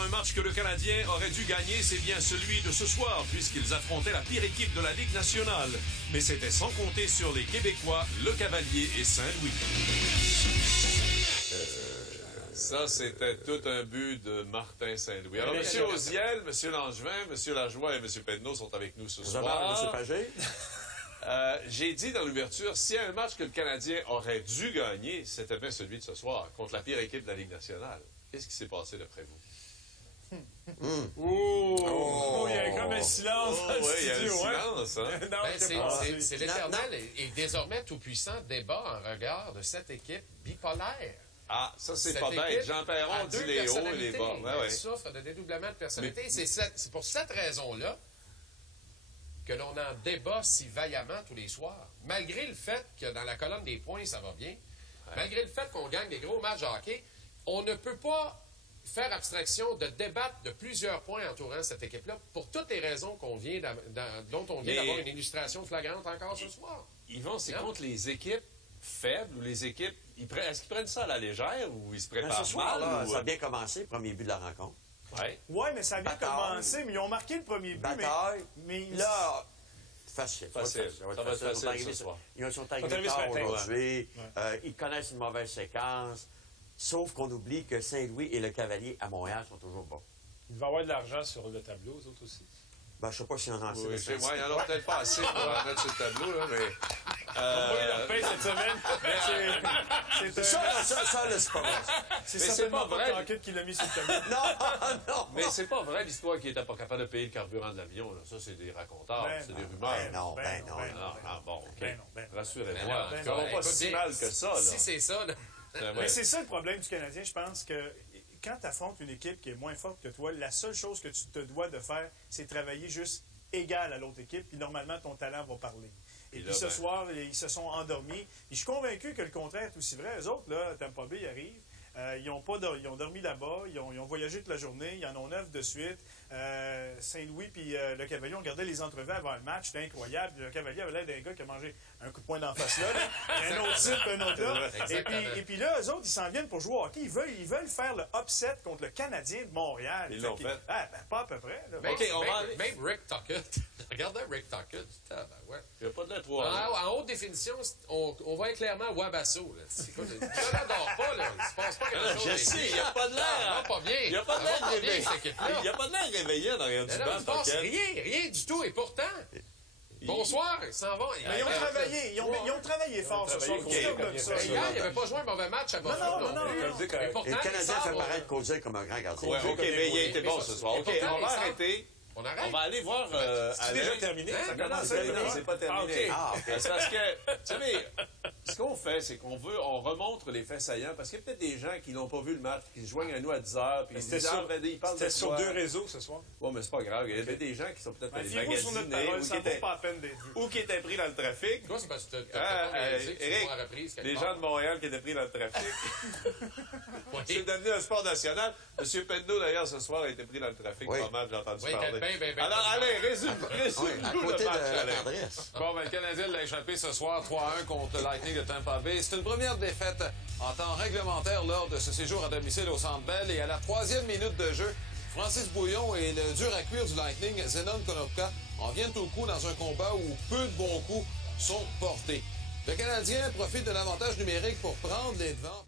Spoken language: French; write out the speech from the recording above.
un match que le Canadien aurait dû gagner, c'est bien celui de ce soir, puisqu'ils affrontaient la pire équipe de la Ligue nationale. Mais c'était sans compter sur les Québécois, le Cavalier et Saint-Louis. Ça, c'était tout un but de Martin Saint-Louis. Alors, M. Oziel, M. Langevin, M. Lajoie et M. Pedneau sont avec nous ce soir. M. Pagé? J'ai dit dans l'ouverture, s'il y a un match que le Canadien aurait dû gagner, c'était bien celui de ce soir, contre la pire équipe de la Ligue nationale. Qu'est-ce qui s'est passé d'après vous? Il y a comme un silence dans le oui, il y a un studio, silence. Hein? C'est l'éternel et désormais tout-puissant débat en regard de cette équipe bipolaire. Ah, ça, c'est pas bête. Jean Perron dit les hauts et les bas. Elle souffre de dédoublement de personnalité. C'est pour cette raison-là que l'on en débat si vaillamment tous les soirs. Malgré le fait que dans la colonne des points, ça va bien, malgré le fait qu'on gagne des gros matchs de hockey, on ne peut pas faire abstraction de débattre de plusieurs points entourant cette équipe-là pour toutes les raisons dont on vient d'avoir une illustration flagrante encore ce soir. Yvon, c'est contre les équipes faibles ou les équipes... Est-ce qu'ils prennent ça à la légère ou ils se préparent ce soir, mal? ça a bien commencé, premier but de la rencontre. Oui, mais ça a bien commencé, mais ils ont marqué le premier but. Bataille. Mais là, facile. Ça va être facile ce soir. Ils sont arrivés tard aujourd'hui. Ils connaissent une mauvaise séquence. Sauf qu'on oublie que Saint-Louis et le Cavalier à Montréal sont toujours bons. Il va y avoir de l'argent sur le tableau, eux autres aussi. Ben, je ne sais pas si on en sait. Oui, il n'y en a peut-être pas assez pour en mettre sur le tableau, là, mais... Moi, il leur paye cette semaine. Ça, là, c'est pas vrai. C'est certainement pas Tankett qui l'a mis sur le tableau. Non. Mais c'est pas vrai l'histoire qu'il n'était pas capable de payer le carburant de l'avion. Là. Ça, c'est des racontars, c'est des rumeurs. Non. Bon, OK. Rassurez-moi. Ça va pas si mal que ça, là. Si c'est ça, là. Mais c'est ça le problème du Canadien. Je pense que quand tu affrontes une équipe qui est moins forte que toi, la seule chose que tu te dois de faire, c'est travailler juste égal à l'autre équipe. Puis normalement, ton talent va parler. Et puis ce soir, ils se sont endormis. Et je suis convaincu que le contraire est aussi vrai. Eux autres, là, Tampa Bay arrivent. Ils ont dormi là-bas. Ils ont voyagé toute la journée. Ils en ont 9 de suite. Saint-Louis puis le Cavalier, on regardait les entrevues avant le match. C'était incroyable. Le Cavalier avait l'air d'un gars qui a mangé un coup de poing d'en face là. Un autre type, un autre là. Et puis là, eux autres, ils s'en viennent pour jouer au hockey. Ils veulent faire le upset contre le Canadien de Montréal. Ils l'ont fait. Pas à peu près. Là. Même Rick Tocchet. Regardez Rick Tocchet. Il n'y a pas de lettre en haute définition, on voit clairement Wabasso. Le gars dort pas. Là. Il se passe pas quelque chose. Je sais, il n'y a pas de l'air. Pas bien. Il n'y a pas de l'air réveillé. Il n'y a pas de l'air réveillé dans rien du banc. Il ne passe rien du tout. Et pourtant, bonsoir, ils s'en vont. Mais ils ont travaillé fort ce soir. Hier, il n'avait pas joué un mauvais match à Buffalo. Non. Et le Canadien fait paraître Caudier comme un grand gardien. Oui, OK, mais il a été bon ce soir. OK, on va arrêter. On arrête. On va aller voir C'est déjà terminé? C'est pas terminé. OK. C'est parce que, vous savez, ce qu'on fait, c'est qu'on remontre les faits saillants, parce qu'il y a peut-être des gens qui n'ont pas vu le match, qui se joignent à nous à 10 heures, puis C'était sur 2 réseaux ce soir. Oui, mais c'est pas grave. Il y avait des gens qui sont peut-être allés magasiner ou qui étaient pris dans le trafic. Toi, c'est parce que tu as réalisé que c'est la reprise. Les gens de Montréal qui étaient pris dans le trafic. C'est devenu un sport national. M. Pedneau, d'ailleurs, ce soir, a été pris dans le trafic. Pas mal, j'ai entendu parler. Alors, allez, résume-nous le match. Bon, le Canadien l'a échappé ce soir 3-1 contre le Lightning de Tampa Bay. C'est une première défaite en temps réglementaire lors de ce séjour à domicile au Centre Bell. Et à la 3e minute de jeu, Francis Bouillon et le dur à cuire du Lightning, Zenon Konopka, en viennent au coup dans un combat où peu de bons coups sont portés. Le Canadien profite de l'avantage numérique pour prendre les devants.